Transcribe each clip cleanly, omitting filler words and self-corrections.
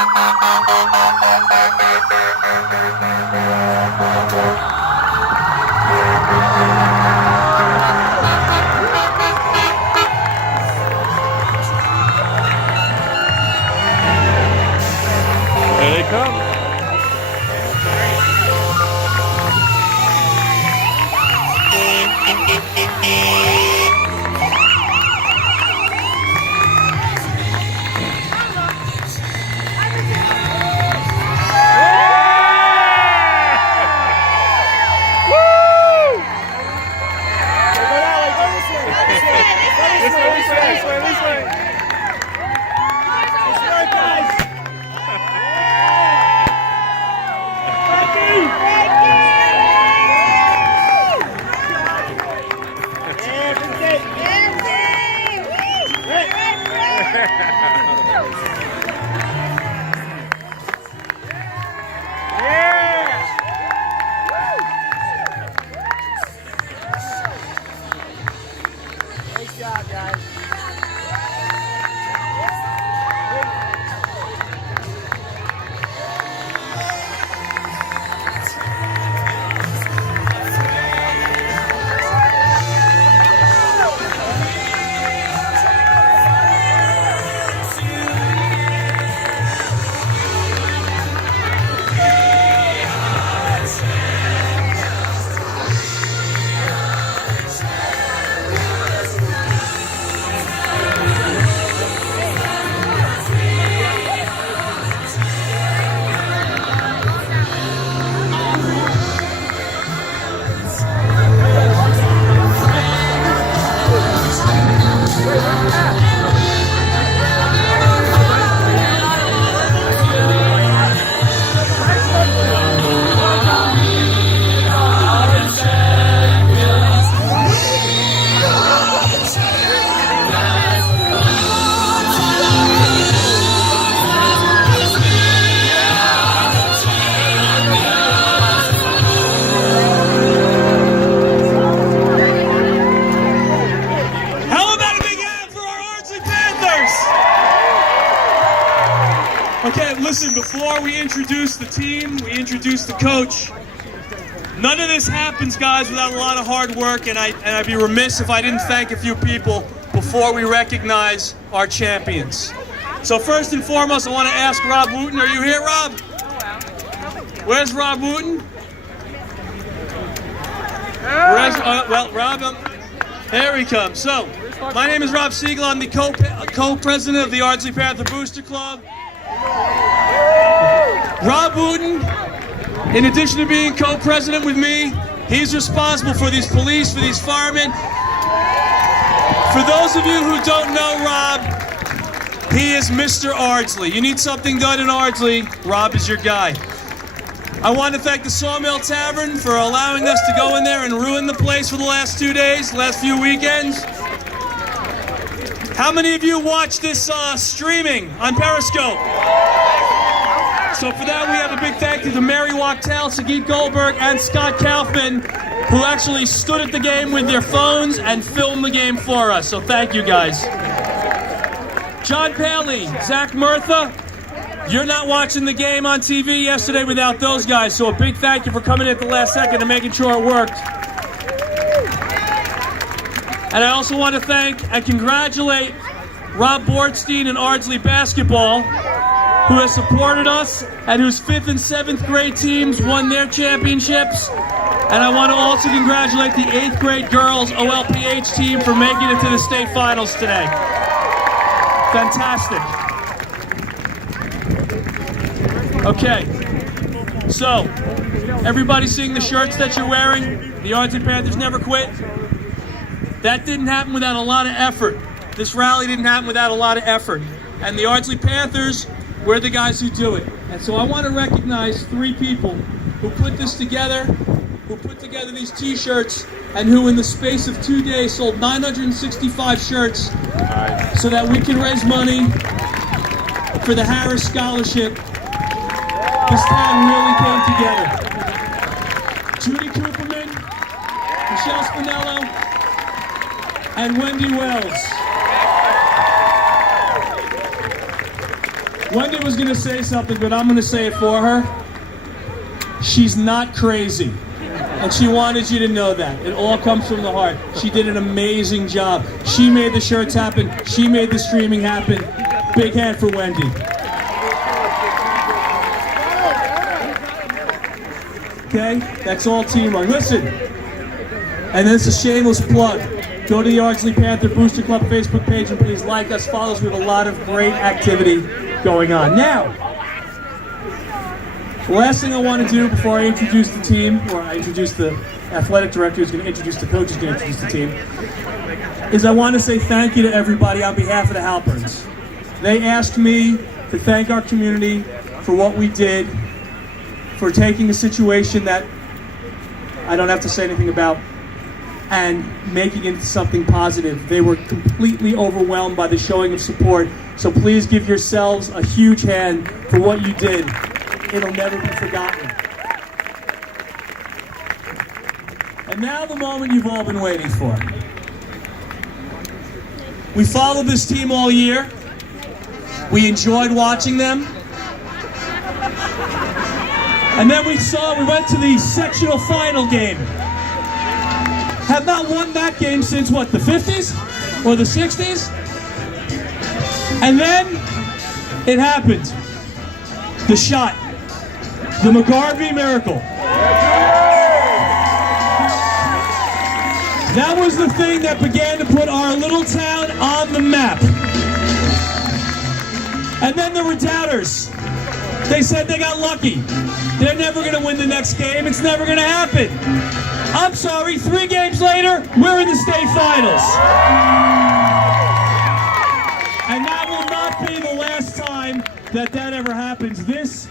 Here they come. Nice job, guys. Okay, listen, before we introduce the team, we introduce the coach. None of this happens, guys, without a lot of hard work, and I'd be remiss if I didn't thank a few people before we recognize our champions. So first and foremost, I want to ask Rob Wooten. Are you here, Rob? Where's Rob Wooten? Well, Rob, here he comes. So, my name is Rob Siegel. I'm the co-president of the Ardsley Panther Booster Club. Rob Wooten, in addition to being co-president with me, he's responsible for these police, for these firemen. For those of you who don't know Rob, he is Mr. Ardsley. You need something done in Ardsley, Rob is your guy. I want to thank the Sawmill Tavern for allowing us to go in there and ruin the place for the last 2 days, last few weekends. How many of you watched this streaming on Periscope? So for that, we have a big thank you to Mary Wachtel, Sagit Goldberg, and Scott Kaufman, who actually stood at the game with their phones and filmed the game for us. So thank you, guys. John Paley, Zach Murtha, you're not watching the game on TV yesterday without those guys, so a big thank you for coming in at the last second and making sure it worked. And I also want to thank and congratulate Rob Bortstein and Ardsley Basketball, who has supported us and whose 5th and 7th grade teams won their championships. And I want to also congratulate the 8th grade girls OLPH team for making it to the state finals today. Fantastic. Okay, so everybody seeing the shirts that you're wearing? The Ardsley Panthers never quit. That didn't happen without a lot of effort. This rally didn't happen without a lot of effort. And the Ardsley Panthers, we're the guys who do it. And so I want to recognize 3 people who put this together, who put together these t-shirts, and who in the space of 2 days sold 965 shirts so that we can raise money for the Harris Scholarship. This town really came together. Judy Cooperman, Michelle Spinello, and Wendy Wells. Wendy was going to say something, but I'm going to say it for her. She's not crazy. And she wanted you to know that. It all comes from the heart. She did an amazing job. She made the shirts happen. She made the streaming happen. Big hand for Wendy. Okay? That's all teamwork. Listen. And this is a shameless plug. Go to the Ardsley Panther Booster Club Facebook page and please like us, follow us. We have a lot of great activity going on. Now, the last thing I want to do before I introduce the team, or I introduce the athletic director who's going to introduce the coach who's going to introduce the team, is I want to say thank you to everybody on behalf of the Halperns. They asked me to thank our community for what we did, for taking a situation that I don't have to say anything about and making it something positive. They were completely overwhelmed by the showing of support. So please give yourselves a huge hand for what you did. It'll never be forgotten. And now the moment you've all been waiting for. We followed this team all year. We enjoyed watching them. And then we went to the sectional final game. Have not won that game since what, the 50s? Or the 60s? And then it happened. The shot. The McGarvey miracle. That was the thing that began to put our little town on the map. And then there were doubters. They said they got lucky. They're never going to win the next game. It's never going to happen. I'm sorry, 3 games later, we're in the state finals. And that will not be the last time that ever happens. This,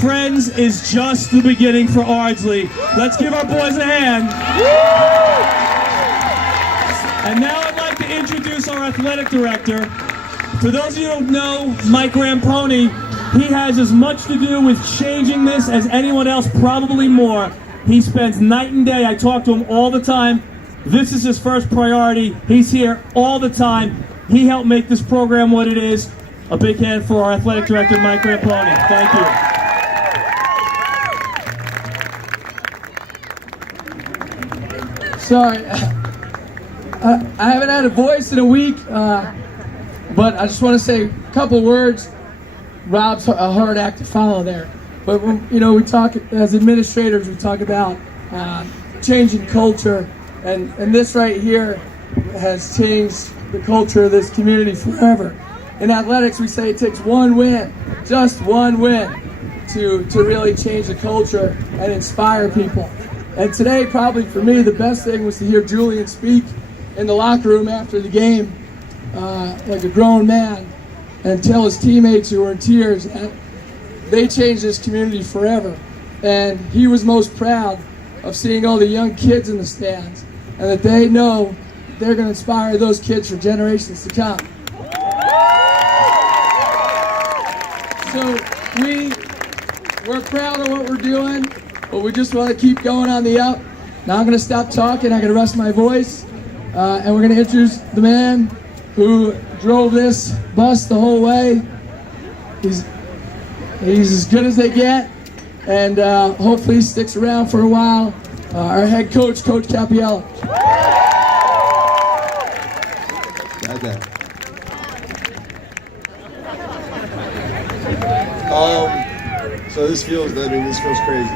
friends, is just the beginning for Ardsley. Let's give our boys a hand. And now I'd like to introduce our athletic director. For those of you who don't know, Mike Ramponi, he has as much to do with changing this as anyone else, probably more. He spends night and day. I talk to him all the time. This is his first priority. He's here all the time. He helped make this program what it is. A big hand for our athletic director, Mike Ramponi. Thank you. Sorry, I haven't had a voice in a week, but I just want to say a couple words. Rob's a hard act to follow there. But when, we talk as administrators, we talk about changing culture, and this right here has changed the culture of this community forever. In athletics, we say it takes one win, just one win, to really change the culture and inspire people. And today, probably for me, the best thing was to hear Julian speak in the locker room after the game, like a grown man, and tell his teammates who were in tears that they changed this community forever. And he was most proud of seeing all the young kids in the stands, and that they know they're going to inspire those kids for generations to come. So we're proud of what we're doing, but we just want to keep going on the up. Now I'm going to stop talking, I'm going to rest my voice, and we're going to introduce the man who drove this bus the whole way. He's as good as they get, and hopefully he sticks around for a while. Our head coach, Coach Capiello. So this feels crazy.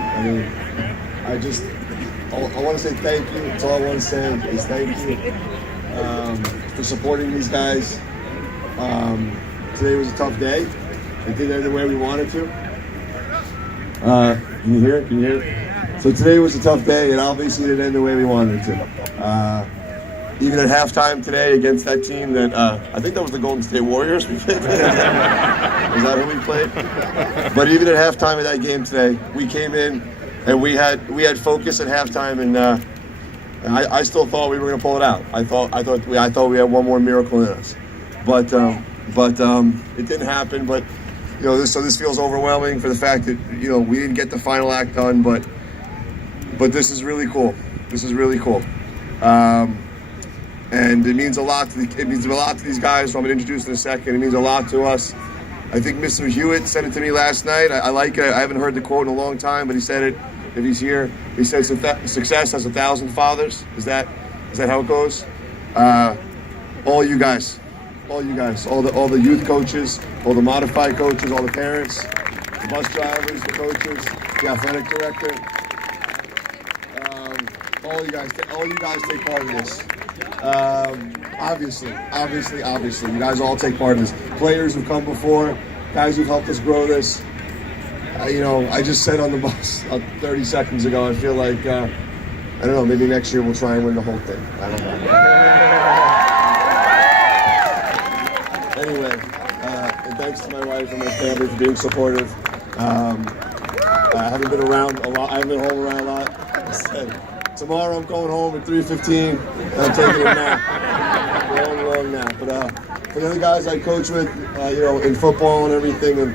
I want to say thank you. That's all I want to say is thank you for supporting these guys. Today was a tough day. It didn't end the way we wanted to. Can you hear it? So today was a tough day, and obviously it didn't end the way we wanted it to. Even at halftime today against that team that, I think that was the Golden State Warriors we played. Was that who we played? But even at halftime of that game today, we came in and we had focus at halftime, and I still thought we were going to pull it out. I thought we had one more miracle in us, but it didn't happen. But this feels overwhelming for the fact that we didn't get the final act done. But this is really cool. This is really cool, and it means a lot to these guys. So I'm going to introduce in a second. It means a lot to us. I think Mr. Hewitt said it to me last night. I like it. I haven't heard the quote in a long time, but he said it. If he's here, he said success has 1,000 fathers. Is that how it goes? All you guys, all the youth coaches, all the modified coaches, all the parents, the bus drivers, the coaches, the athletic director. All you guys take part in this. Obviously, you guys all take part in this. Players who've come before, guys who've helped us grow this. I just said on the bus 30 seconds ago, I feel like, I don't know, maybe next year we'll try and win the whole thing. I don't know. Anyway, and thanks to my wife and my family for being supportive. I haven't been around a lot. I haven't been home around a lot. I said, tomorrow I'm going home at 3:15 and I'm taking a nap. Long nap. But for the other guys I coach with, in football and everything, and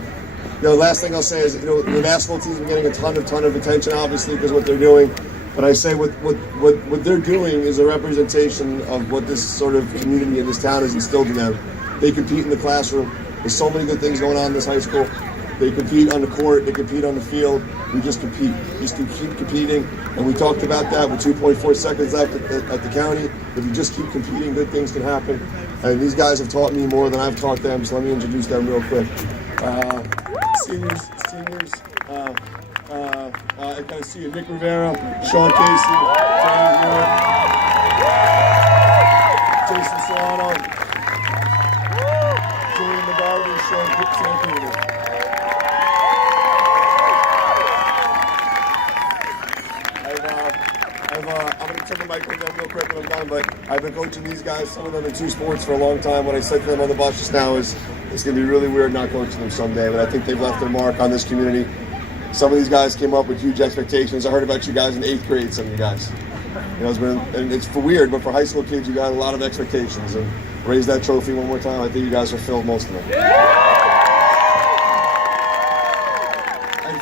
last thing I'll say is, the basketball team's been getting a ton of attention, obviously, because of what they're doing. But I say what they're doing is a representation of what this sort of community in this town has instilled in them. They compete in the classroom. There's so many good things going on in this high school. They compete on the court. They compete on the field. We just compete. Just keep competing. And we talked about that with 2.4 seconds left at the county. If you just keep competing, good things can happen. And these guys have taught me more than I've taught them, so let me introduce them real quick. Seniors. I kind of see you, Nick Rivera, Sean Casey, Jason Solano, Julian McGarvey, Sam Peter. I'm going to turn the mic over them real quick when I'm done, but I've been coaching these guys, some of them in 2 sports for a long time. What I said to them on the bus just now is, it's going to be really weird not coaching them someday, but I think they've left their mark on this community. Some of these guys came up with huge expectations. I heard about you guys in 8th grade, some of you guys. And it's for weird, but for high school kids, you got a lot of expectations. And raise that trophy one more time. I think you guys fulfilled most of them. And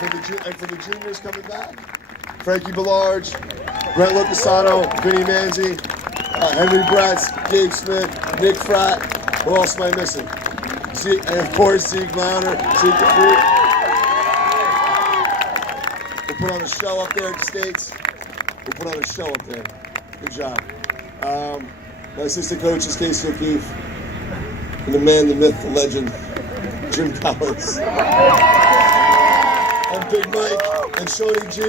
for the juniors coming back, Frankie Ballard, Brett Lucasano, Vinny Manzi, Henry Bratz, Gabe Smith, Nick Fratt. Who else am I missing? And of course, Zeke Launer, Zeke Capri. We'll put on a show up there at the States. We'll put on a show up there. Good job. My assistant coach is Casey O'Keefe. And the man, the myth, the legend, Jim Collins. And Big Mike, and Shorty G,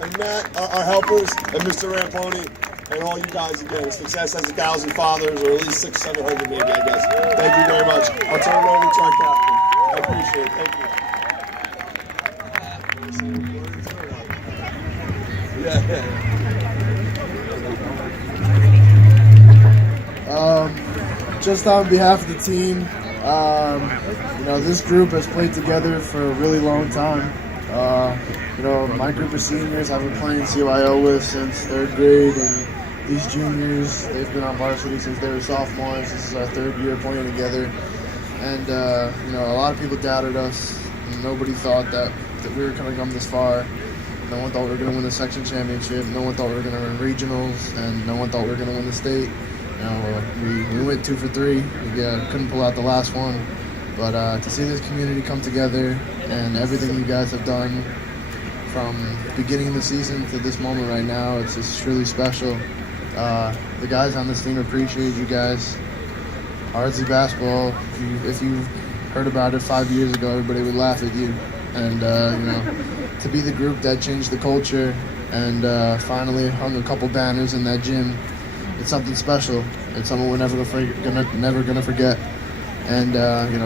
and Matt, our helpers, and Mr. Ramponi, and all you guys again. Success has 1,000 fathers, or at least 600-700 maybe, I guess. Thank you very much. I'll turn it over to our captain. I appreciate it. Thank you. Just on behalf of the team, this group has played together for a really long time. My group of seniors I've been playing CYO with since 3rd grade, and these juniors, they've been on varsity since they were sophomores. This is our 3rd year playing together. And, a lot of people doubted us. Nobody thought that we were going to come this far. No one thought we were going to win the section championship. No one thought we were going to win regionals, and no one thought we were going to win the state. We went 2 for 3. We couldn't pull out the last one. But to see this community come together and everything you guys have done from beginning of the season to this moment right now, it's just truly special. The guys on this team appreciate you guys. Ardsley basketball, if you heard about it 5 years ago, everybody would laugh at you. And, to be the group that changed the culture and finally hung a couple banners in that gym, it's something special. It's something we're never gonna forget. And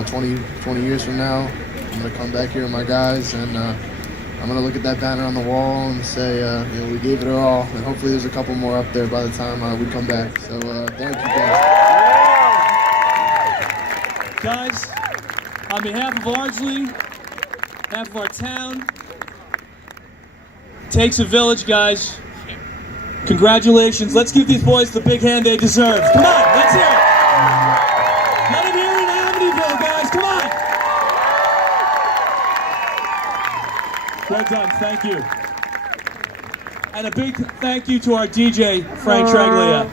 20 years from now, I'm gonna come back here with my guys, and I'm gonna look at that banner on the wall and say, we gave it our all. And hopefully, there's a couple more up there by the time we come back. So thank you, guys. Guys, on behalf of Ardsley, behalf of our town, takes a village, guys. Congratulations. Let's give these boys the big hand they deserve. Come on, let's hear it. Let them hear it in Amityville, guys. Come on. Well done. Thank you. And a big thank you to our DJ, Frank Traglia.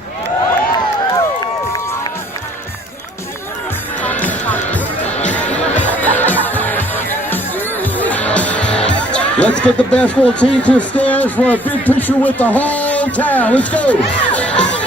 Let's get the basketball team to the stairs for a big picture with the whole town. Let's go.